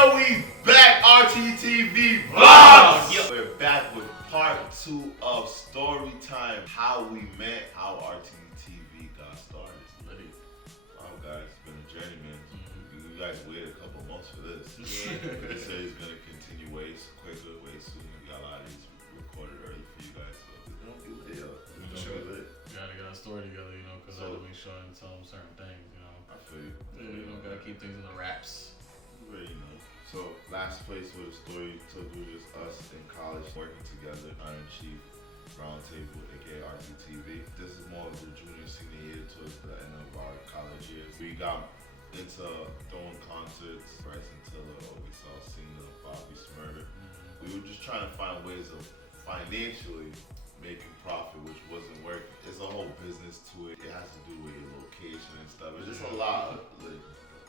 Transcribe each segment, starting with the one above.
yo, we back, RTTV vlogs. We're back with part 2 of StoryTime, how we met, how RTTV got started. Wow, guys, it's been a journey, man. You guys waited a couple months for this. Yeah. This series is gonna continue way quicker, way sooner. We got a lot of these recorded early for you guys, so it's gonna be lit. It's gonna be lit. You gotta get our story together, you know, because I gotta make sure and tell them certain things, you know. I feel you. You know, gotta keep things in the wraps. You know. So, last place where the story took was just us in college working together, Iron-Chief Roundtable, aka RTTV. This is more of the junior, senior year towards the end of our college years. We got into throwing concerts, Bryson Tiller, or we saw Cena, Bobby Smurder. We were just trying to find ways of financially making profit, which wasn't working. It's a whole business to it. It has to do with your location and stuff. It's just a lot of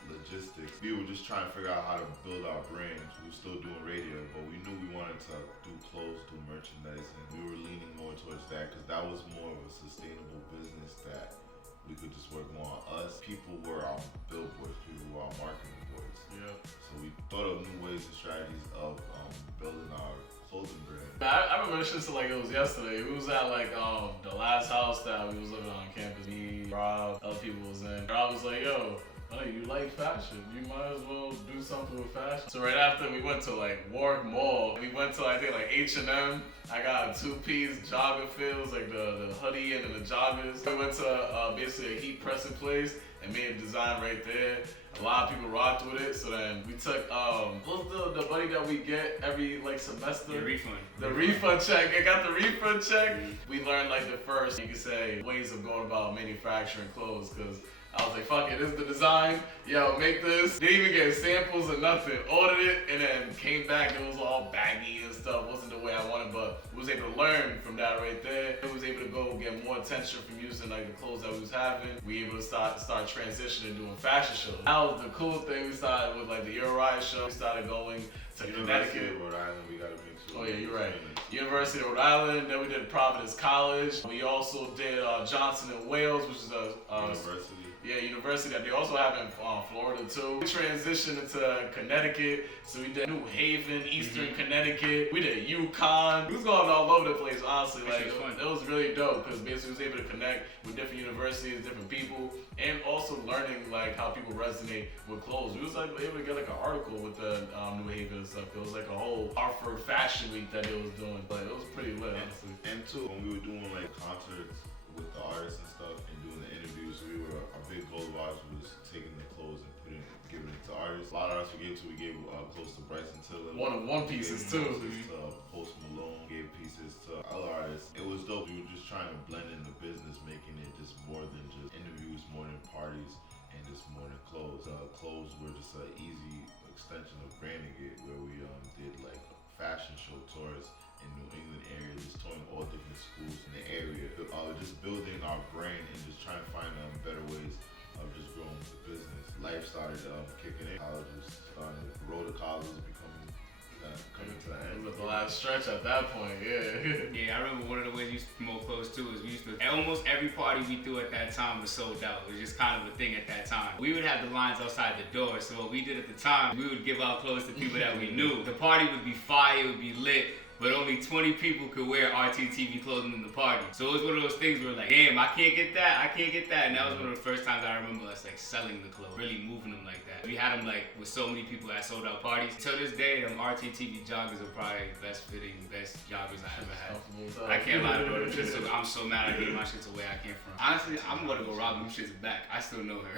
logistics. We were just trying to figure out how to build our brand. We were still doing radio, but we knew we wanted to do clothes, do merchandise, and we were leaning more towards that because that was more of a sustainable business that we could just work more on us. People were our billboards, people were our marketing boards. Yeah. So we thought of new ways and strategies of building our clothing brand. I remember this shit like it was yesterday. We was at like the last house that we was living on campus. Me, Rob, other people was in. Rob was like, yo, oh, you like fashion. You might as well do something with fashion. So right after we went to like Warwick Mall, we went to I think like H&M. I got a 2-piece jogger feels, like the hoodie and then the joggers. We went to basically a heat pressing place and made a design right there. A lot of people rocked with it. So then we took what's the money that we get every like semester? The refund. The refund check. I got the refund check. We learned like the first, you could say, ways of going about manufacturing clothes because I was like, fuck it, this is the design. Yo, make this. Didn't even get samples or nothing. Ordered it and then came back. It was all baggy and stuff. Wasn't the way I wanted, but we was able to learn from that right there. We was able to go get more attention from using like the clothes that we was having. We able to start transitioning doing fashion shows. That was the cool thing. We started with like the RHODE show. We started going to Connecticut. Rhode Island, we gotta make sure. Oh yeah, you're right. University of Rhode Island. Then we did Providence College. We also did Johnson and Wales, which is a university. Yeah, university that they also have in Florida too. We transitioned into Connecticut, so we did New Haven, Eastern Connecticut. We did UConn. We was going all over the place, honestly. Like it was really dope because basically we was able to connect with different universities, different people, and also learning like how people resonate with clothes. We was like able to get like an article with the New Haven and stuff. It was like a whole Hartford Fashion Week that they was doing, but it was pretty lit, honestly. And too, when we were doing like concerts with the artists and stuff and doing the interviews, our big goal of ours was taking the clothes and giving it to artists. A lot of artists we gave clothes to Bryson Tiller. One pieces too. To Post Malone, gave pieces to other artists. It was dope. We were just trying to blend in the business, making it just more than just interviews, more than parties, and just more than clothes. Clothes were just an easy extension of branding it, where we did like fashion show tours in New England area, just touring all different schools in the area, just building our brand and just trying to find better ways of just growing the business. Life started kicking in. College was starting. RHODE college was coming to the end. It was the last stretch at that point, yeah. Yeah, I remember one of the ways we used to promote clothes too is we used to, almost every party we threw at that time was sold out. It was just kind of a thing at that time. We would have the lines outside the door, so what we did at the time, we would give out clothes to people that we knew. The party would be fire, it would be lit, but only 20 people could wear RTTV clothing in the party. So it was one of those things where like, damn, I can't get that. And that was one of the first times I remember us like selling the clothes, really moving them like that. We had them like with so many people at sold out parties. Till this day, them RTTV joggers are probably the best fitting, best joggers I ever had. I can't lie to them. So I'm so mad I gave my shits away I came from. Honestly, I'm gonna go rob them shits back. I still know her.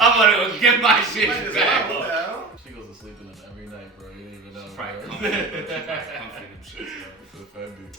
I'm gonna go get my shit back. She goes to sleep in them every night, bro. You didn't even know. Probably comfy them shits, bro.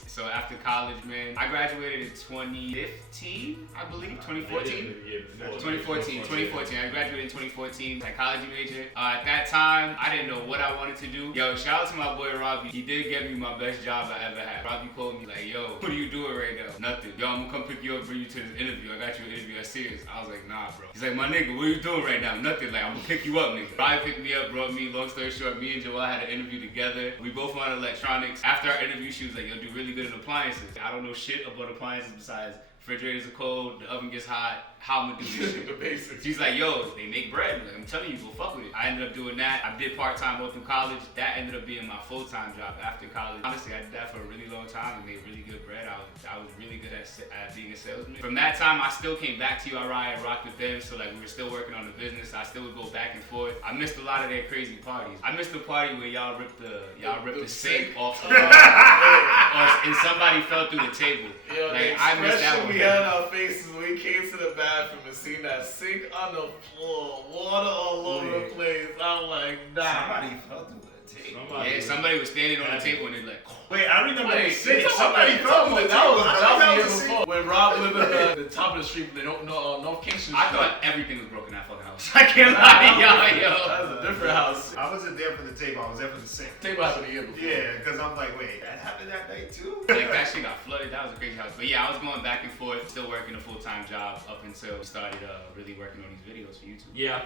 So after college, man, I graduated in 2015, I believe, 2014? 2014. I graduated in 2014, psychology major. At that time, I didn't know what I wanted to do. Yo, shout out to my boy Robbie. He did get me my best job I ever had. Robbie called me like, yo, what are you doing right now? Nothing. Yo, I'm gonna come pick you up, bring you to this interview. I got you an interview at Sears. I was like, nah, bro. He's like, my nigga, what are you doing right now? Nothing. Like, I'm gonna pick you up, nigga. Robbie picked me up, brought me. Long story short, me and Joelle had an interview together. We both wanted electronics. After our interview, she was like, yo, do really good in appliances. I don't know shit about appliances besides refrigerators are cold, the oven gets hot. How am I gonna do this shit? The basics. She's like, yo, they make bread. Like, I'm telling you, go fuck with it. I ended up doing that. I did part-time all through college. That ended up being my full-time job after college. Honestly, I did that for a really long time and made really good bread. I was really good at being a salesman. From that time, I still came back to URI and rocked with them. So like we were still working on the business. I still would go back and forth. I missed a lot of their crazy parties. I missed the party where y'all ripped the sink off and somebody fell through the table. Yo, like I missed that one. We had our faces when we came to the bathroom and seen that sink on the floor, water all over the place. I'm like, nah. Somebody fell through the table. Somebody was standing on the table and they're like, wait, I remember the sink. Somebody fell through the table. That was the year before. When Rob lived at the top of the street, they don't know North Kingston. I thought everything was broken in that fucking house. I can't lie to y'all, yo. That was a different house. I wasn't there for the table. I was there for the sink. The table happened a year before. Yeah, because I'm like, wait, that happened that night too? Like that shit got flooded. That was a crazy house. But yeah, I was going back and forth, still working a full-time job up until we started really working on these videos for YouTube. Yeah,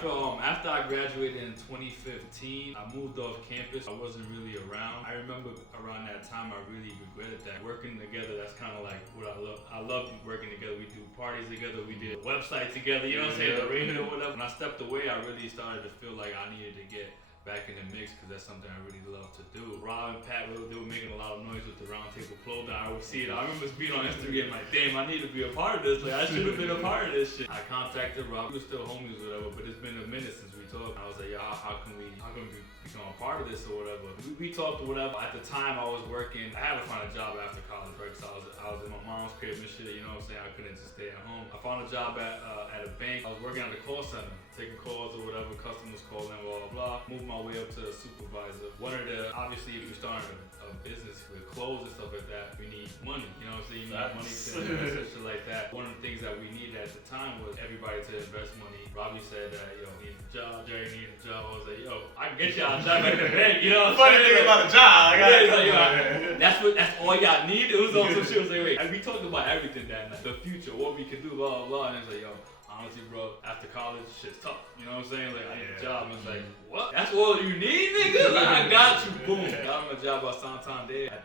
after I graduated in 2015, I moved off campus. I wasn't really around. I remember around that time, I really regretted that. Working together, that's kind of like what I love. I love working together. We do parties together. We did a website together. You know what I'm saying? The radio or whatever. When I stepped away, I really started to feel like I needed to get back in the mix because that's something I really love to do. Rob and Pat, they were making a lot of noise with the roundtable clothing. I would see it. I remember being on Instagram like, damn, I need to be a part of this. Like, I should have been a part of this shit. I contacted Rob. We were still homies or whatever, but it's been a minute since we talked. I was like, yo, how can we become a part of this or whatever? We talked or whatever. At the time, I was working. I had to find a job after college, right? So I was in my mom's crib and shit. You know what I'm saying? I couldn't just stay at home. I found a job at a bank. I was working at the call center, taking calls or whatever, customers calling, blah, blah, blah. Moved my way up to a supervisor. Obviously, if you're starting a business with clothes and stuff like that, we need money. You know what I'm saying? You need money to invest and shit like that. One of the things that we needed at the time was everybody to invest money. Robbie said that, yo, he needs a job, Jerry needs a job. I was like, yo, I can get y'all a job at the bank, you know what I'm saying? Funny thing about a job, I got that's all y'all need. It was on some shit. I was like, wait, and we talked about everything that night. The future, what we could do, blah, blah, blah. And it was like, yo, honestly, bro, after college, shit's tough. You know what I'm saying? Like, I need a job. And it's like, what? That's all you need, nigga? Like, I got you. Boom. Got him a job at Santander. At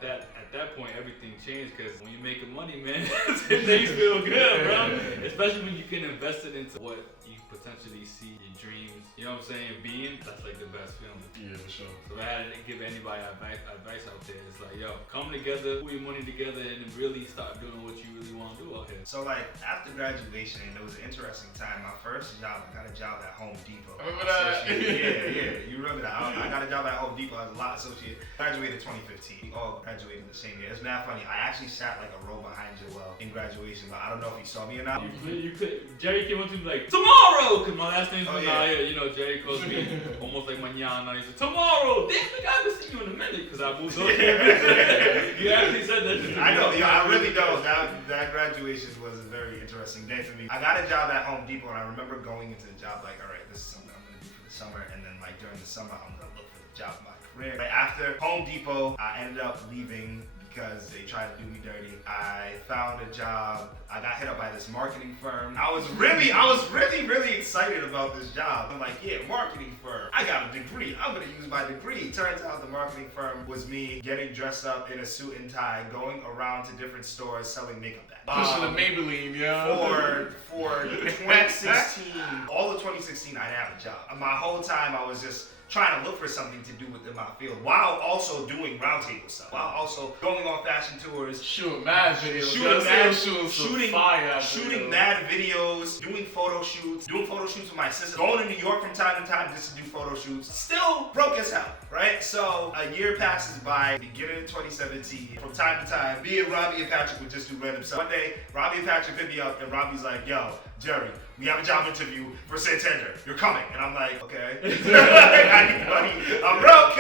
that point, everything changed because when you're making money, man, things feel good, bro. Especially when you can invest it into what you potentially see your dreams, you know what I'm saying, being. That's like the best feeling. Yeah, for sure. So I had to give anybody advice out there. It's like, yo, come together, put your money together, and really start doing what you really want to do out here. So like after graduation, it was an interesting time. My first job, I got a job at Home Depot. Remember that? Yeah. You remember that? I got a job at Home Depot as a lot associate. Graduated 2015. We all graduated the same year. It's not funny. I actually sat like a row behind Joel in graduation, but I don't know if he saw me or not. You could. Jerry came up to me like, tomorrow, because my last name's Manaya. yeah. You know, Jerry calls me almost like Manana. He said, tomorrow. Damn, I haven't seen you in a minute because I moved on. You actually said that to me. I know, yeah, I really don't. That graduation was a very interesting day for me. I got a job at Home Depot, and I remember going into the job like, all right, this is something I'm gonna do for the summer, and then like during the summer, I'm gonna look for the job of my career. Right after Home Depot, I ended up leaving because they tried to do me dirty. I found a job. I got hit up by this marketing firm. I was really excited about this job. I'm like, yeah, marketing firm. I got a degree. I'm gonna use my degree. Turns out the marketing firm was me getting dressed up in a suit and tie, going around to different stores selling makeup bags. Pushing the Maybelline, yo. For 2016, all of 2016, I didn't have a job. My whole time I was just trying to look for something to do within my field while also doing roundtable stuff, while also going on fashion tours, shooting mad videos, shooting mad videos, doing photo shoots with my sister, going to New York from time to time just to do photo shoots. Still broke as hell, right? So a year passes by, beginning of 2017, from time to time, me and Robbie and Patrick would just do random stuff. One day, Robbie and Patrick hit me up and Robbie's like, yo, Jerry, we have a job interview for Santander. You're coming. And I'm like, okay. I need money. I'm broke.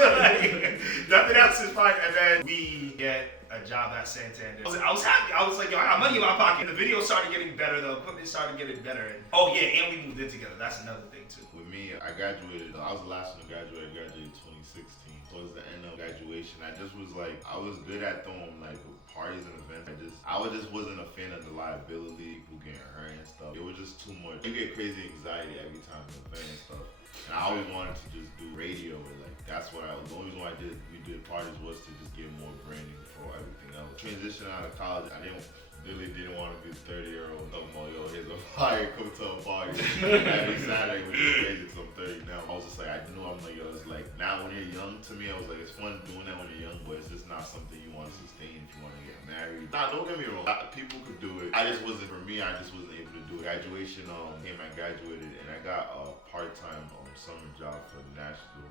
Nothing else is fine. And then we get a job at Santander. I was happy. I was like, yo, I got money in my pocket. And the video started getting better. The equipment started getting better. And and we moved in together. That's another thing too. With me, I graduated. I was the last one to graduate. I graduated 2016. Towards the end of graduation, I just was like, I was good at throwing like parties and events. I just wasn't a fan of the liability, people getting hurt and stuff. It was just too much. You get crazy anxiety every time you event and stuff. And I always wanted to just do radio. Like that's what the only reason why we did parties was to just get more branding for everything else. Transitioning out of college, I didn't really didn't want to be a 30-year-old talking about, yo, here's a fire, come to a party. Every Saturday, which is crazy because I'm 30 now. I was just like, I knew, I'm like, yo, it's like, now when you're young, to me, I was like, it's fun doing that when you're young, but it's just not something you want to sustain if you want to get married. Nah, don't get me wrong. People could do it. I just wasn't, for me, I just wasn't able to do it. Graduation came, I graduated, and I got a part-time summer job for National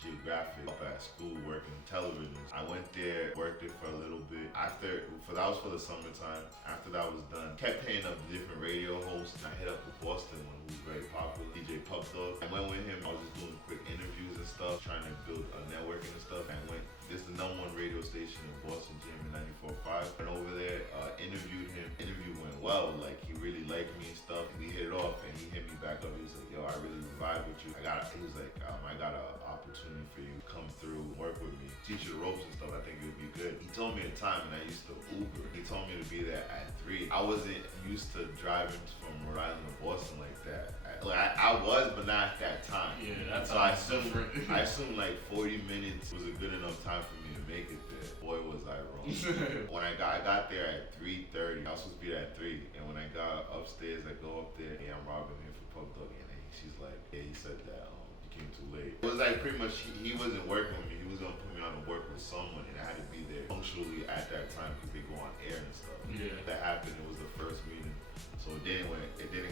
Geographic up at school working television. I went there, worked it for a little bit. That was for the summertime. After that was done, kept hitting up different radio hosts. And I hit up with Boston when he was very popular, DJ Pup Dog. I went with him. I was just doing quick interviews and stuff, trying to build a networking and stuff. This is the #1 radio station in Boston, GM 94.5. Went over there, interviewed him. Interview went well. Like, he really liked me and stuff. And we hit it off, and he hit me back up. He was like, yo, I really vibe with you. He was like, I got an opportunity for you to come through, work with me, teach you the ropes and stuff. I think it would be good. He told me the time, and I used to Uber. He told me to be there at 3. I wasn't used to driving from Rhode Island to Boston like that. I was, but not at that time. Yeah, that's so I assumed like 40 minutes was a good enough time for me to make it there. Boy, was I wrong. When I got there at 3:30. I was supposed to be there at 3, and when I got upstairs, I go up there. Yeah, I'm robbing here for Pub Dog, and she's like, yeah, he said that you came too late. It was like pretty much he wasn't working with me. He was gonna put me on to work with someone, and I had to be there punctually at that time because they go on air and stuff. Yeah. That happened. It was the first meeting. So it didn't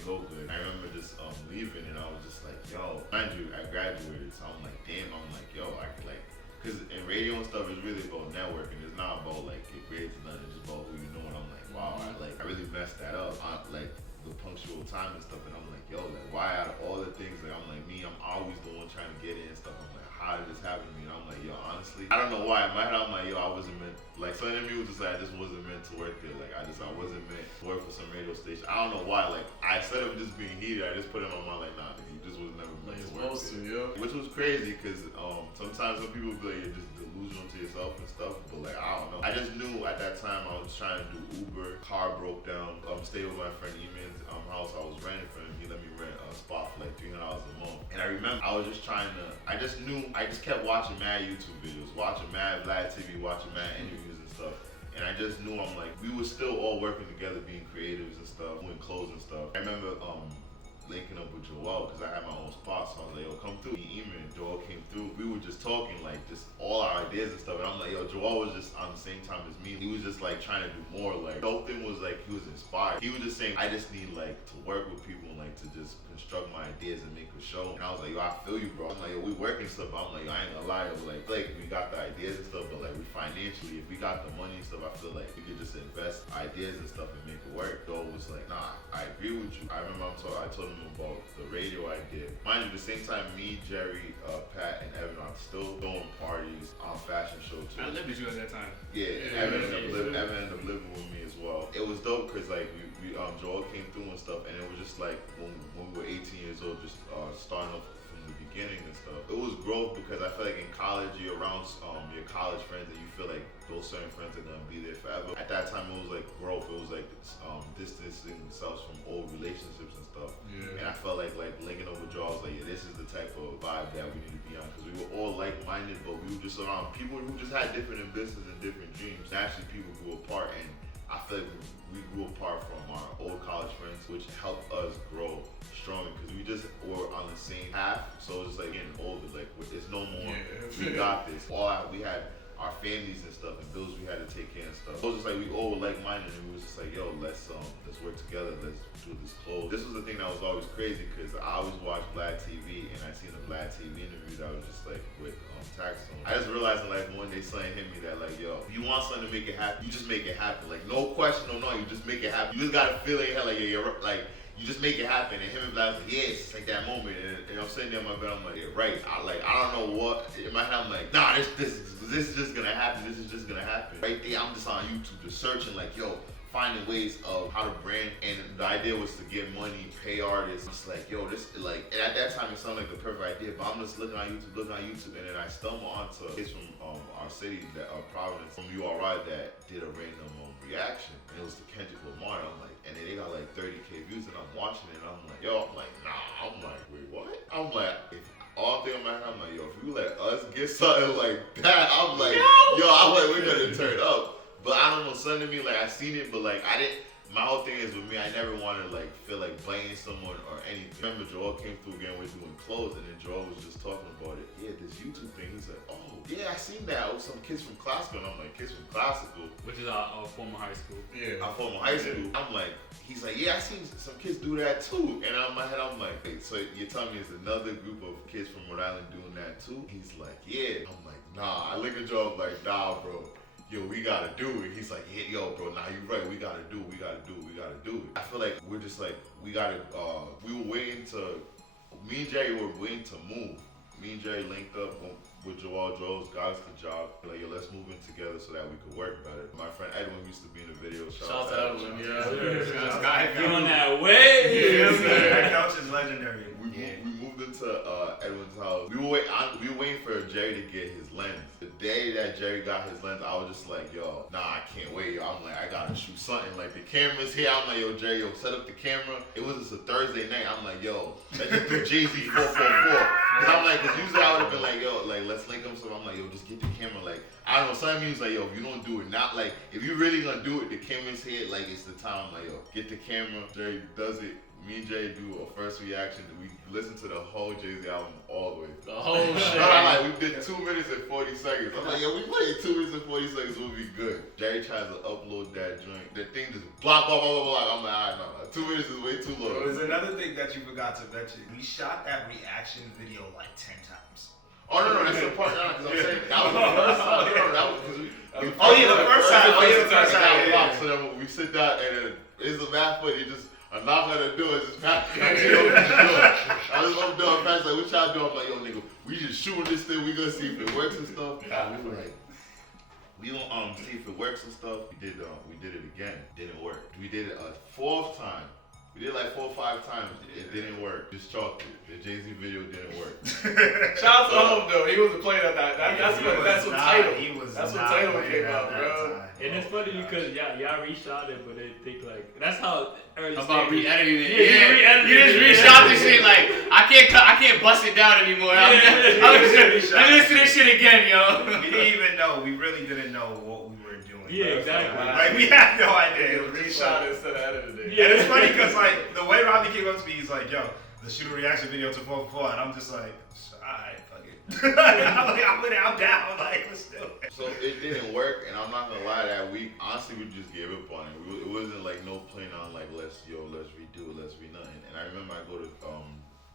go good. I remember just leaving, and I was just like, yo, mind you, I graduated, so I'm like, damn, yo, I could like, cause in radio and stuff, it's really about networking. It's not about like your grades and nothing. It's just about who you know. And I'm like, wow, I really messed that up. Like the punctual time and stuff, and I'm like, yo, like why out of all the things, like I'm like me, I'm always the one trying to get in and stuff. I'm like, how did this happen to me? And I'm like, yo, honestly, I don't know why. In my head, I'm like, yo, I wasn't meant. Like, something in me was just like, I just wasn't meant to work there. Like, I wasn't meant to work for some radio station. I don't know why. Like, instead of just being heated, I just put it in my mind, like, nah, you just was never meant to work there. Which was crazy, because sometimes some people be like, you're just delusional to yourself and stuff. But, like, I don't know. I just knew at that time I was trying to do Uber. Car broke down. Stayed with my friend Eman's house. I was renting for him. He let me rent a spot for like $300 a month. And I remember I was just trying to, I just kept watching mad YouTube videos, watching mad Vlad TV, watching mad interviews and stuff. And I just knew, I'm like, we were still all working together, being creatives and stuff, doing clothes and stuff. I remember linking up with Joel, because I had my own spot, so I was like, yo, come through. Eman and Joel came through. We were just talking, like, just all our ideas and stuff. And I'm like, yo, Joel was just on the same time as me. He was just like trying to do more. Like, the whole thing was like, he was inspired. He was just saying, I just need like to work with people and like to just construct my ideas and make a show. And I was like, yo, I feel you, bro. I'm like, yo, we working stuff. I'm like, yo, I ain't gonna lie. Like we got the ideas and stuff, but like we financially, if we got the money and stuff, I feel like we could just invest ideas and stuff and make it work. Joel was like, nah, I agree with you. I remember I told him about the radio idea. Mind you, the same time, me, Jerry, Pat, and Evan are still throwing parties on fashion show too. I lived with you at that time. Yeah, Evan ended up living with me as well. It was dope because like we Joel came through and stuff, and it was just like when we were 18 years old, just starting off from the beginning and stuff. It was growth because I feel like in college you're around your college friends and you feel like those certain friends are gonna be there forever. At that time it was like growth. It was like distancing themselves from old relationships and stuff. Yeah. And I felt like linking up with Joel, I was like, yeah, this is the type of vibe that we need to be on, because we were all like-minded, but we were just around people who just had different ambitions and different dreams. Naturally, people grew apart, and I feel like we grew apart from our old college friends, which helped us grow stronger because we just were on the same path. So it was just like getting older, like it's no more. Yeah. We got this. We had our families and stuff and bills we had to take care of and stuff. So it was just like we all were like-minded, and we was just like, yo, let's work together. Let's do this close. This was the thing that was always crazy because I always watched Vlad TV, and I seen a Vlad TV interview that was just like with Taxstone. I just realized in life one day something hit me that like, yo, if you want something to make it happen, you just make it happen. Like no question, no, you just make it happen. You just gotta feel it in your head, like yeah, you're like. You just make it happen, and him and Vlad was like, yeah, it's like that moment, and I'm sitting there in my bed, I'm like, yeah, right, I don't know what, in my head, I'm like, nah, this is just gonna happen, this is just gonna happen. Right there, I'm just on YouTube, just searching, like, yo, finding ways of how to brand, and the idea was to get money, pay artists. It's like, yo, this, like, and at that time, it sounded like the perfect idea, but I'm just looking on YouTube, and then I stumble onto a case from our city, Providence, from URI that did a random reaction, and it was to Kendrick Lamar, and I'm like, and then they got like 30K views, and I'm watching it, and I'm like, yo, I'm like, nah, I'm like, wait, what? I'm like, all thing in my head, I'm like, yo, if you let us get something like that, I'm like, we're gonna turn up. But I don't know, something to me, like, I seen it, but, like, I didn't, my whole thing is with me, I never want to, like, feel like biting someone or anything. Remember, Joel came through again, we're doing clothes, and then Joel was just talking about it. Yeah, this YouTube thing, he's like, oh, yeah, I seen that with some kids from classical, and I'm like, kids from classical? Which is our former high school. Yeah. Our former high school. I'm like, he's like, yeah, I seen some kids do that too. And in my head, I'm like, hey, so you're telling me it's another group of kids from Rhode Island doing that too? He's like, yeah. I'm like, nah. I look at Joe, I'm like, nah, bro. Yo, we gotta do it. He's like, yeah, yo, bro, nah, you're right. We gotta do it. We gotta do it. We gotta do it. I feel like we're just like, we gotta, we were waiting to, me and Jerry were waiting to move. Me and Jerry linked up with Joel. Joel's got us the job. Like, yo, let's move in together so that we could work better. My friend Edwin used to be in the video. Shout out to Edwin, yeah. You on that way? That couch is legendary. We moved into Edwin's house. We were waiting for Jerry to get his lens. The day that Jerry got his lens, I was just like, yo, nah, I can't wait. Yo. I'm like, I gotta shoot something. Like, the camera's here. I'm like, yo, Jerry, yo, set up the camera. It was just a Thursday night. I'm like, yo, let's just do Jay-Z 444. Cause I'm like, cause usually I would have been like, yo, like, let's link them. So I'm like, yo, just get the camera. Like, I don't know, something means like, yo, if you don't do it, not like, if you really gonna do it, the camera's here, like, it's the time. I'm like, yo, get the camera. Jerry does it. Me and Jay do a first reaction. We listen to the whole Jay-Z album all the way. The whole shit. Like, we did 2 minutes and 40 seconds. I'm like, yo, we played 2 minutes and 40 seconds, we'll be good. Jerry tries to upload that joint. The thing just blah, blah, blah, blah, blah. I'm like, alright, no. 2 minutes is way too long. There's another thing that you forgot to mention. We shot that reaction video like 10 times. Oh, no, that's the part, because I'm saying, that was the first time. No, that was because we. Oh, yeah, the first time. Oh, yeah, the first time. So then we sit down, and then it's a math foot, it just, I'm not gonna do it, just pass it over the door. I just love doing fast, like, what y'all doing? I'm like, yo, nigga, we just shooting this thing, we gonna see if it works and stuff. And we were like, we gonna see if it works and stuff. We did it again, didn't work. We did it a 4th time. We did like 4 or 5 times, it didn't work. Just chalked it. The Jay-Z video didn't work. Shout out to him though, he wasn't playing at that. That's what title. That's what title came out, bro. And it's funny because y'all reshot it, but they think like that's how early. About stages- re-editing it. Yeah, You just reshot this shit like I can't bust it down anymore. I'm just listen to this shit again, yo. We didn't even know. We really didn't know what we were doing. Yeah, exactly. Like, we had no idea. It was Reshot instead of edited. And it's funny because, like, the way Robbie came up to me, he's like, yo, let's shoot a reaction video to 444. And I'm just like, alright, fuck it. I'm down. Like, let's do it. So it didn't work, and I'm not gonna lie, that week, honestly, we just gave up on it. It wasn't like no plan on like, let's redo it, let's be nothing. And I remember I go to,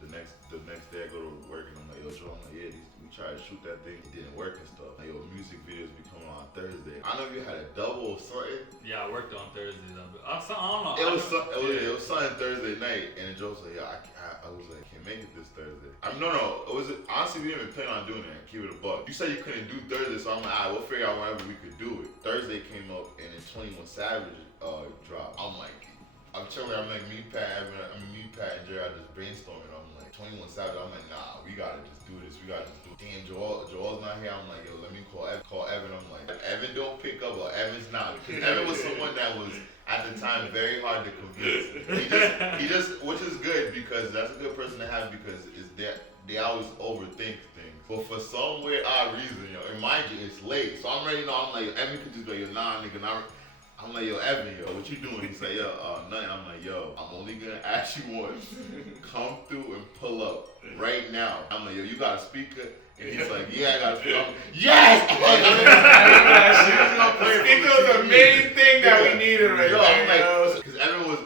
the next day I go to work, and I'm like, yo, Joe, I'm like, yeah, we tried to shoot that thing, it didn't work and stuff. Like, yo, music videos be coming on Thursday. I don't know if you had a double or something. Yeah, I worked on Thursdays. I don't know. It was something Thursday night, and Joe was like, yeah, I was like, can't make it this Thursday. No, it was honestly we didn't even plan on doing that. Keep it a buck. You said you couldn't do Thursday, so I'm like, alright, we'll figure out whenever we could do it. Thursday came up, and then 21 Savage dropped. I'm like, I'm chilling. I'm like, me, Pat, and Jerry are just brainstorming. I'm like, 21 Savage. I'm like, nah, we gotta just do this. We gotta just do it. Damn, Joel's not here. I'm like, yo, let me call Evan. I'm like, if Evan don't pick up, or Evan's not, because Evan was someone that was at the time very hard to convince. He just, which is good because that's a good person to have because they always overthink things. But for some weird odd reason, yo, and mind you, it's late, so I'm ready. I'm like, yo, Evan could just be like, yo, nah, nigga, nah. I'm like, yo, Evan, yo, what you doing? He's like, yo, nothing. I'm like, yo, I'm only gonna ask you once. Come through and pull up right now. I'm like, yo, you got a speaker? And he's like, yeah, I got a speaker. I'm like, yes! Speaker was the main thing that we needed right Yo, there. I'm like, because Evan was,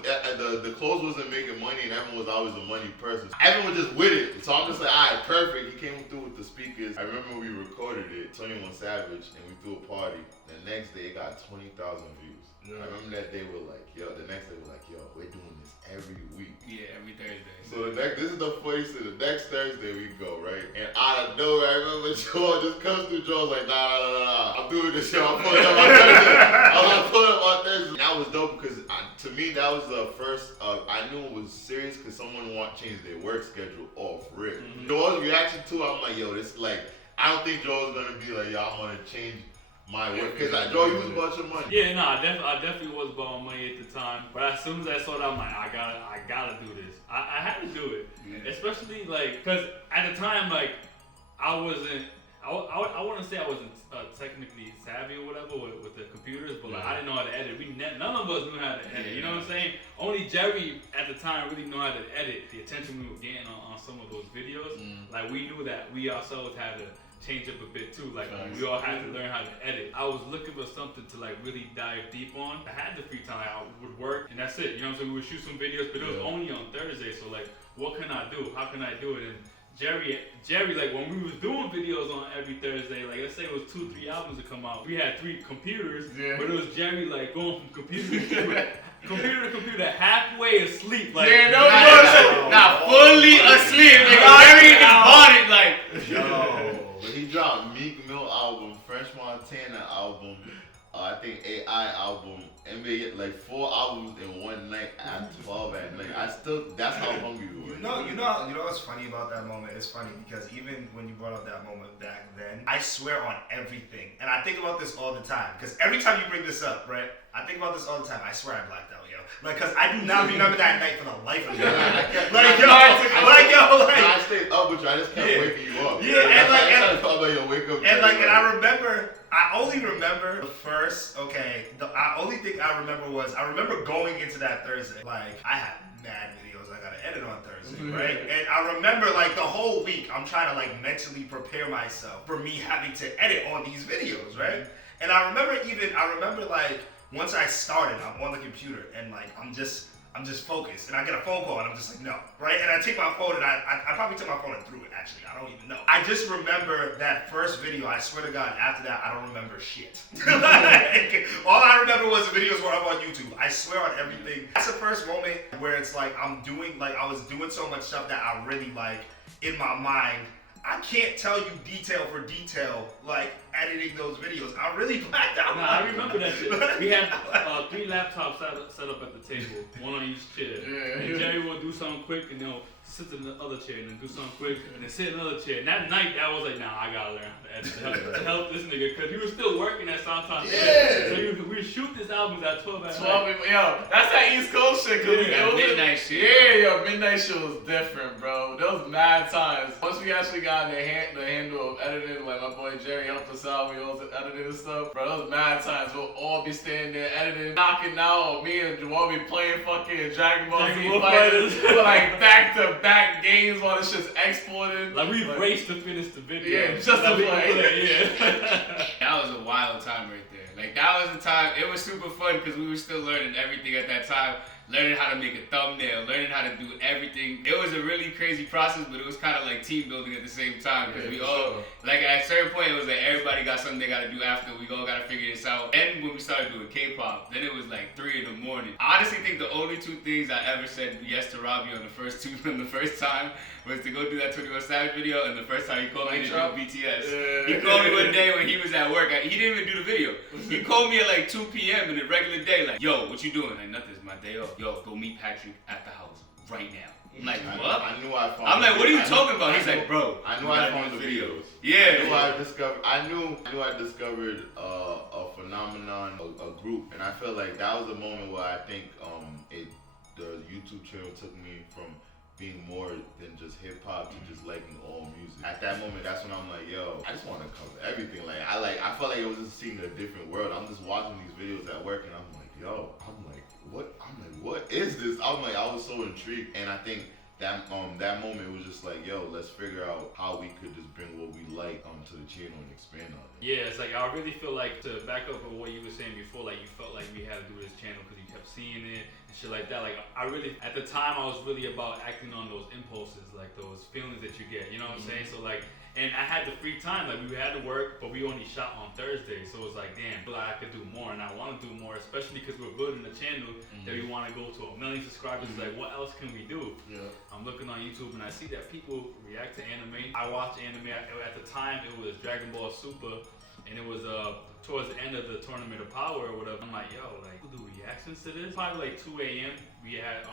the clothes wasn't making money, and Evan was always a money person. Evan was just with it. So I'm just like, alright, perfect. He came through with the speakers. I remember we recorded it, 21 Savage, and we threw a party. The next day, it got 20,000 views. Yeah. I remember that day we were like, yo, the next day we were like, yo, we're doing this every week. Yeah, every Thursday. So this is the funny thing. The next Thursday we go, right? And out of nowhere, I remember Joel just comes through. Joel's like, nah. I'm doing this shit. I'm pulling up on Thursday. I'm pulling up on Thursday. And that was dope because to me, that was the first, I knew it was serious because someone changed their work schedule off rip. Mm-hmm. Joel's reaction to it, I'm like, yo, this like, I don't think Joel's going to be like, yo, I'm going to change my work, because Joe, you was a bunch of money. Yeah, no, I definitely was about money at the time. But as soon as I saw that, I'm like, I gotta do this. I had to do it, especially like, cause at the time, like, I wasn't. I wouldn't say I wasn't technically savvy or whatever with the computers, but like I didn't know how to edit. None of us knew how to edit. You know what I'm saying? Only Jerry at the time really knew how to edit. The attention we were getting on some of those videos, like we knew that we ourselves had to change up a bit too. Like we all had to learn how to edit. I was looking for something to like really dive deep on. I had the free time. I would work and that's it. You know what I'm saying? We would shoot some videos, but it was only on Thursday. So like, what can I do? How can I do it? And Jerry, like when we was doing videos on every Thursday, like let's say it was 2-3 albums to come out, we had 3 computers, but it was Jerry like going from computer to computer, halfway asleep, like not fully asleep. Jerry is on it, like yo. But he dropped Meek Mill album, French Montana album, I think AI album, NBA, like 4 albums in one night at 12 at night. That's how hungry we were. You know what's funny about that moment? It's funny because even when you brought up that moment back then, I swear on everything. And I think about this all the time. Because every time you bring this up, right? I think about this all the time. I swear I blacked out, yo. Like, because I do not remember that night for the life of me. I stayed up with you. I just kept waking you up. Yeah, and I remember, I only remember the first, the only thing I remember was, I remember going into that Thursday, like, I had mad videos I gotta edit on Thursday, right? And I remember, like, the whole week, I'm trying to, like, mentally prepare myself for me having to edit on these videos, right? And I remember, like, once I started, I'm on the computer, and, like, I'm just focused, and I get a phone call, and I'm just like, no, right? And I take my phone, and I probably took my phone and threw it, actually. I don't even know. I just remember that first video. I swear to God, after that, I don't remember shit. Like, all I remember was the videos were up on YouTube. I swear on everything. That's the first moment where it's like I was doing so much stuff that I really, like, in my mind, I can't tell you detail for detail, like, editing those videos. I really blacked out. Nah, I remember that shit. We had 3 laptops set up at the table, one on each chair. And Jerry would do something quick, and then sit in the other chair, and then do something quick, and then sit in another chair. And that night, I was like, nah, I gotta learn how to edit to help this nigga, because he was still working at StoryTime. So we would shoot this album at 12 at night. Yo, that's that East Coast shit. Midnight shit. Yeah, midnight shit was different, bro. There was mad times. Once we actually got the handle of editing, like my boy Jerry helped us out, we all edited and stuff. Bro, there was mad times. We'll all be standing there editing, knocking out. Me and Jamal be playing fucking Dragon Ball Z fighters. Like back-to-back games while this shit's exporting. Like we raced to finish the video. Yeah, just to play. That was a wild time right there. Like that was the time. It was super fun because we were still learning everything at that time. Learning how to make a thumbnail, learning how to do everything. It was a really crazy process, but it was kind of like team building at the same time. Because we all, like at a certain point, it was like everybody got something they got to do after. We all got to figure this out. And when we started doing K-pop, then it was like 3 in the morning. I honestly think the only 2 things I ever said yes to Robbie on the first time was to go do that 21 Savage video, and the first time he called me to do BTS. He called me one day when he was at work. He didn't even do the video. He called me at like 2 p.m. in a regular day, like, yo, what you doing? Like, nothing, it's my day off. Yo, go meet Patricrt at the house right now. I'm like, what? I'm like, what are you talking about? He's like, bro, I knew I found the videos. Yeah. I knew I discovered a phenomenon, a group, and I feel like that was the moment where I think the YouTube channel took me from being more than just hip hop to just liking all music. At that moment, that's when I'm like, yo, I just want to cover everything. I felt like I was just seeing a different world. I'm just watching these videos at work, and I'm like, yo, what is this? I was so intrigued, and I think that moment was just like, yo, let's figure out how we could just bring what we like to the channel and expand on it. Yeah, it's like I really feel like, to back up on what you were saying before, like you felt like we had to do this channel because you kept seeing it and shit like that. Like I really, at the time, I was really about acting on those impulses, like those feelings that you get. You know what I'm saying? So like. And I had the free time, like we had to work, but we only shot on Thursday, so it was like, damn, but I could do more, and I want to do more, especially because we're building a channel that we want to go to 1 million subscribers. Like, what else can we do? Yeah. I'm looking on YouTube and I see that people react to anime. I watch anime. At the time, it was Dragon Ball Super, and it was towards the end of the Tournament of Power or whatever, I'm like, yo, like, we'll do reactions to this? Probably like 2 a.m. We had,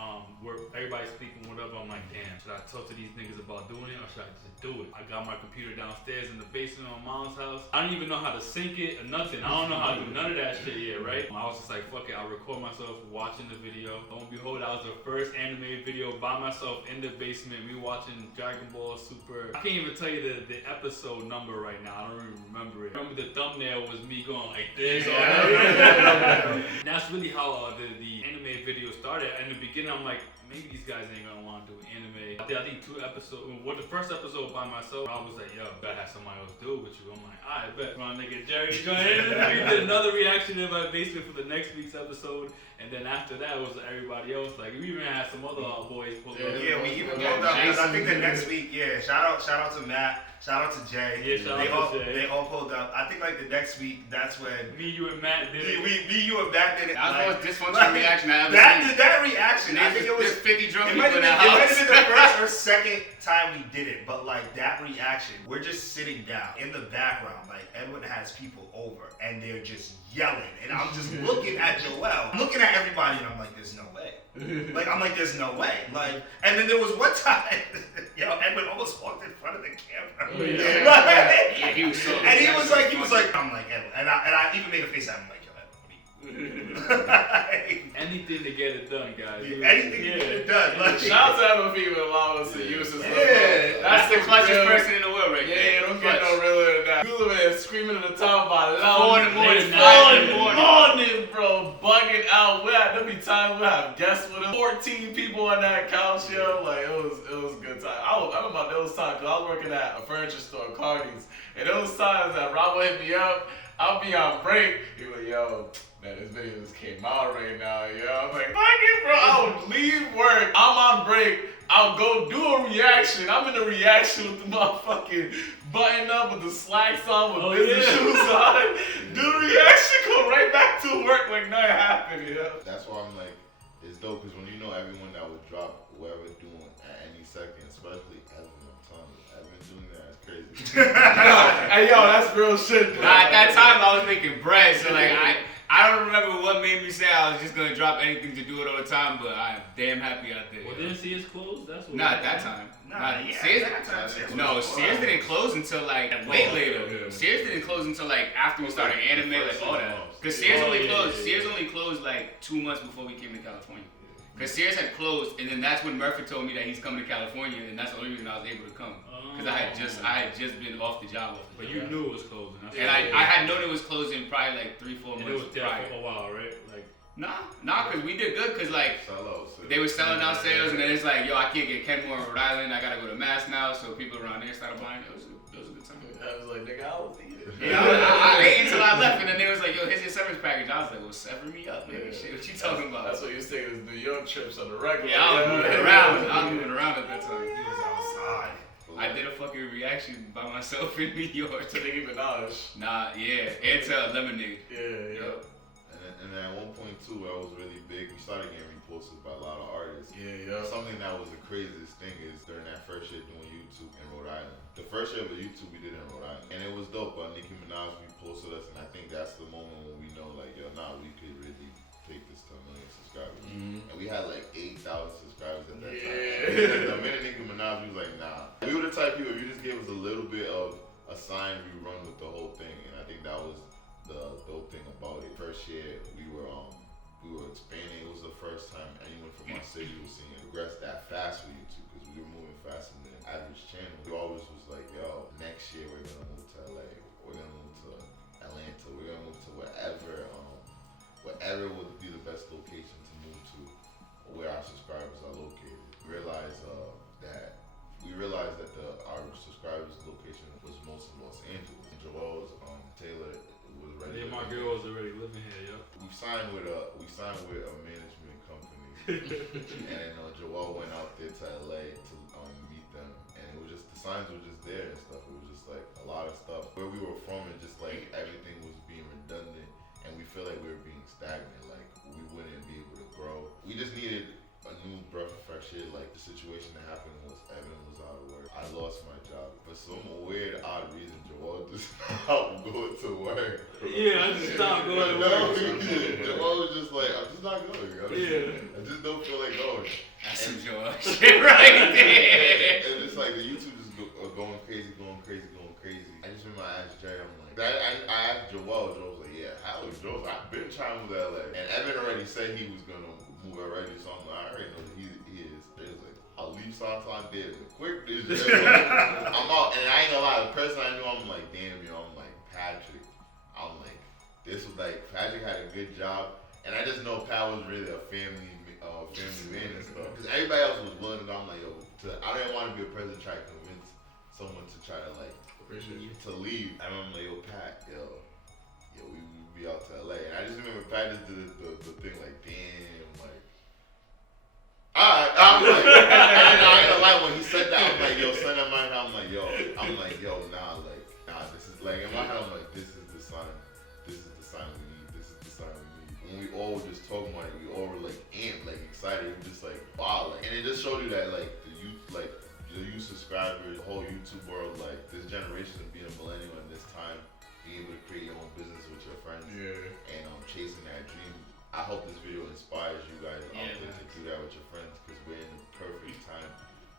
where everybody's speaking, whatever. I'm like, damn, should I talk to these niggas about doing it or should I just do it? I got my computer downstairs in the basement of my mom's house. I don't even know how to sync it or nothing. I don't know how to do none of that shit yet, right? I was just like, fuck it, I'll record myself watching the video. Lo and behold, that was the first animated video by myself in the basement, me watching Dragon Ball Super. I can't even tell you the episode number right now. I don't even remember it. I remember the thumbnail was me going like this. That's really how the anime video started. In the beginning, I'm like, maybe these guys ain't gonna want to do anime. I think 2 episodes. Well, the first episode by myself, I was like, yo, better have somebody else do it with you. I'm like, I bet. My nigga Jerry, we did another reaction in my basement for the next week's episode. And then after that, it was everybody else. Like, we even had some other boys pull up. Yeah, we even pulled up. I think the next week, shout out to Matt. Shout out to Jay. Yeah, shout out to Jay. They all pulled up. I think like the next week, that's when me, you, and Matt did it. Me, you, and Matt did it. That was the most dysfunctional reaction I ever seen. That reaction, I think it was 50 drunk it people might in the have house. been the first or second time we did it, but like that reaction, we're just sitting down in the background, like Edwin has people over, and they're just yelling, and I'm just looking at Joel, I'm looking at everybody, and I'm like, there's no way. There's no way. Like, and then there was one time, Edwin almost walked in front of the camera. Oh, yeah. Yeah, he was so. And he was like, I'm like, Edwin, and I even made a face at him, like, yo, Edwin, anything to get it done, guys. anything to get it done. Like, Shout out to people allowing us to use this. That's the clutchest person in the world right there. Yeah, don't get no realer than that. Cooler man screaming at the top of my4 lungs. in the morning, 5 in the morning, bro, bugging out. There'll be times we have guests with us. 14 people on that couch, yo. Like, it was a good time. I remember about those times, because I was working at a furniture store, Cardi's, and those times that Rob would hit me up, I'll be on break. He was like, yo, man, this video just came out right now, yo. I'm like, fuck it, bro. I would leave work. I'm on break. I'll go do a reaction. I'm in the reaction with the motherfucking button up with the slacks on with business shoes on. Do the reaction, go right back to work like nothing happened, you know? That's why I'm like, it's dope because when you know everyone that would drop whatever doing at any second, especially Evan, I'm telling you, Evan doing that is crazy. Hey, yo, that's real shit, bro. At that time, I was making bread, so like I don't remember what made me say I was just gonna drop anything to do it all the time, but I'm damn happy out there. Well, didn't Sears close? That's what. Not at that time. Sears didn't close until like way later. Sears didn't close until like after we started anime, like all that. Cause Sears only closed. Sears only closed like 2 months before we came to California. Cause Sears had closed, and then that's when Murphy told me that he's coming to California, and that's the only reason I was able to come. Cause I had just been off the job. But you knew it was closing. And I had known it was closing probably like 3-4 months. And it was there prior. for a while, right? Like. Nah, cause we did good, cause like they were selling out sales, and then it's like, yo, I can't get Kenmore in Rhode Island, I gotta go to Mass now, so people around there started buying it. It was a good time. I was like, nigga, I was eating. Yeah, I ate until I left, and then they was like, yo, here's your severance package. I was like, well, sever me up, nigga. Shit, what you talking about? That's what you was taking his New York trips on the regular. Yeah, I was moving around at that time. he was outside. I did a fucking reaction by myself in New York. To Nicki Minaj. Nah, yeah, and to Lemonade. Yeah. And then at one point too, where I was really big, we started getting reposted by a lot of artists. Yeah. Something that was the craziest thing is during that first year doing YouTube in Rhode Island. The first year of YouTube we did in Rhode Island, and it was dope. Nicki Minaj reposted us, and I think that's the moment when we know, like, yo, we could really take this to 1 million subscribers. And we had like 8,000 subscribers at that time. And the minute Nicki Minaj, we was like, nah. We were the type of people, if you just gave us a little bit of a sign, we run with the whole thing, and I think that was the dope thing about it. First year, we were expanding. It was the first time anyone from our city was seeing it progress that fast with YouTube, because we were moving faster than the average channel. We always was like, yo, next year we're gonna move to LA, we're gonna move to Atlanta, we're gonna move to wherever would be the best location to move to, where our subscribers are located. We realized that our subscribers' location was most in Los Angeles. And Joel's Taylor was ready. Yeah, my girl was already living here, yo. We signed with a management company, and Joel went out there to LA to meet them, and it was just the signs were just there and stuff. It was just like a lot of stuff where we were from, and just like everything was being redundant, and we feel like we were being stagnant. Like we wouldn't be able to grow. We just needed a new breath of fresh air. Like the situation that happened was Evan was out of work. I lost my job for some weird, odd reason. Joel just stop going to work. Yeah, I just stopped going to work. Jamal was just like, I'm just not going. I just don't feel like going. That's some joy shit right there. And it's like the YouTube just going crazy. I just remember I asked Jerry, I'm like, I asked Joel. Joel was like, yeah, how is Joel? I've been trying to move to LA. And Evan already said he was going to move already, so I'm like, I already know that he is. He was like, I'll leave StoryTime there quick. I'm out. And I ain't gonna lie, the person I knew, I'm like, damn, I'm like, Patrick. I'm like, this was like, Patrick had a good job. And I just know Pat was really a family man and stuff. Because everybody else was willing to go. I'm like, yo, I didn't want to be a person trying to convince someone to try to like, to leave. I remember like, yo, Pat, we be out to LA. And I just remember Pat just did the thing like, damn, like, alright, I'm like, and I ain't gonna lie, when he said that, I'm like, yo, son of mine, I'm like, yo, nah, this is like, in my head, I'm like, this is the sign we need. When we all were just talking about it, we all were like amped, like excited, we were just like, wow, like, and it just showed you that like, the youth subscribers, the whole YouTube world, like this generation of being a millennial in this time, being able to create your own business with your friends, and chasing that dream. I hope this video inspires you guys out there to do that with your friends, because we're in the perfect time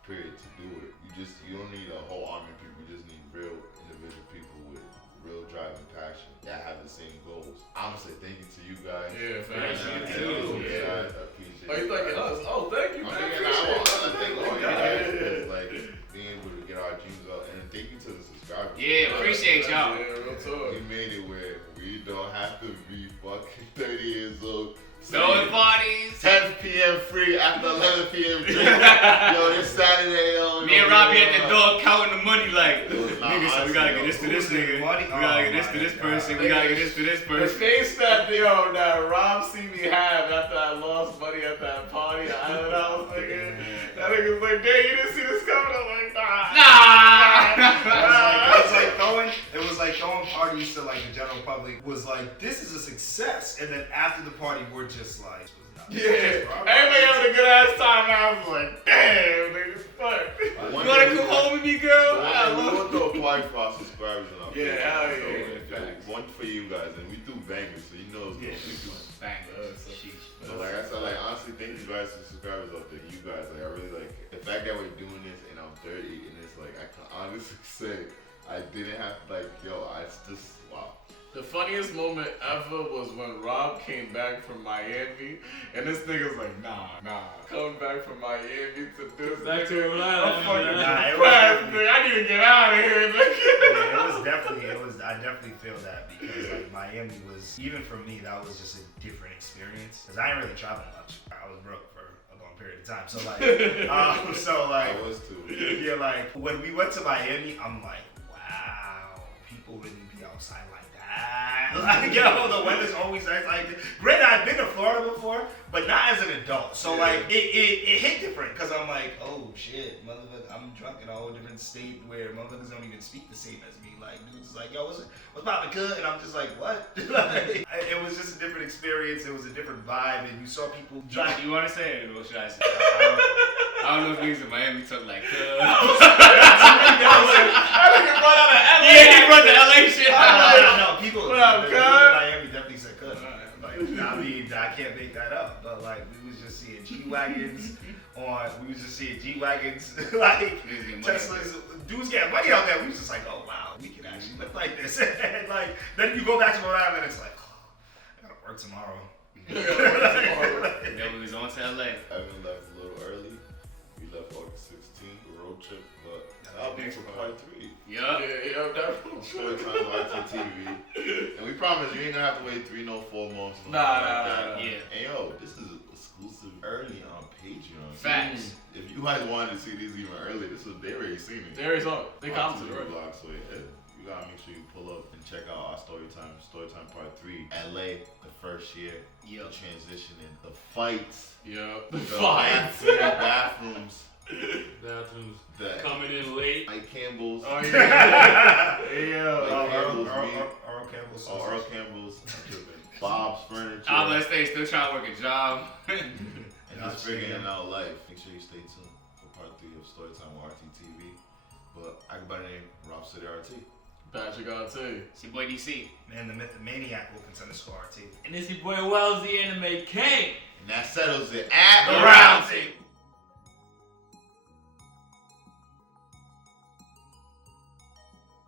period to do it. You don't need a whole army of people. You just need real individual people with real drive and passion that have the same goals. I'm gonna say thank you to you guys. Yeah, thank you too. I appreciate it. Oh, you thanking us? Oh, thank you, man. I thank all you guys. Like being able to get our dreams out, and thank you to the subscribers. Yeah, appreciate y'all. Yeah, real talk. We made it where we don't have to be fucking 30 years old. Throwing parties. 10 p.m. free after 11 p.m. drink. Yo, it's Saturday, yo. Me and Robbie at the door counting the money like, Nah, nigga, so we gotta get this to this nigga. We gotta get this to this person. We gotta get this to this The person. face that Rob see me have after I lost money at that party, the island house, nigga. That nigga's like, dang, you didn't see this coming? I'm like, It was like throwing parties to like the general public was like, this is a success, and then after the party we're just like, everybody having a good ass time. I was like, damn, nigga, fuck. You wanna come home with me, girl? We want to apply for our subscribers and our Yeah, hell so, one for you guys, and we do bangers, so you know it's We do bangers. So like I said, like honestly, thank you guys for subscribers out there. You guys, like I really like the fact that we're doing this, and I'm 30, and it's like I can honestly say I didn't have like it's just wow. The funniest moment ever was when Rob came back from Miami, and this nigga's like, nah, coming back from Miami to this Back to nigga. Rhode Island. I need to get out of here. I definitely feel that, because like Miami was, even for me, that was just a different experience, because I didn't really travel much. I was broke for a long period of time, so like, I was too. yeah, like when we went to Miami, I'm like, wow, people really be outside like that. Like, yo, the weather's always nice. Like, granted, I've been to Florida before, but not as an adult. So like, it hit different, because I'm like, oh shit, motherfucker, I'm drunk in a whole different state where motherfuckers don't even speak the same as me. Like, dudes like, yo, what's poppin' good? And I'm just like, what? Like, it was just a different experience. It was a different vibe, and you saw people drive. You wanna say it, or should I say it? I don't know if niggas in Miami talk like, he brought the LA shit. No, people in up, Miami definitely said cuz. Like, I mean, I can't make that up, but like, we was just seeing G-Wagons like Teslas. Dudes getting money out there. We was just like, oh wow, we can actually live like this. And like, then you go back to Rhode Island, and it's like, oh, I gotta work tomorrow. Then we was on to LA. Evan left a little early. We left August 16th, road trip, but I'll be for part 3. Yup. Yeah, definitely. StoryTime RTTV. And we promise you ain't gonna have to wait 4 months. Nah. Yeah. And yo, this is exclusive early on Patreon. Facts. If you guys wanted to see these even early, they already seen it. They already saw it. They commented the already. vlog, so yeah, you gotta make sure you pull up and check out our StoryTime part 3. LA, the first year, the transitioning, the fights, The the fights. bathrooms, Bathrooms the coming in late. Mike Campbell's. Oh yeah. Earl Campbell's, Bob's Furniture. I'm gonna stay still trying to work a job. And just figuring out life. Make sure you stay tuned for part 3 of StoryTime with RTTV. But I go by the name Robcityrt. Patricrt RT. It's your boy DC. Man, the myth, the maniac, Wilkins _RT. And it's your boy Wells, the Anime King. And that settles it at The Round Table.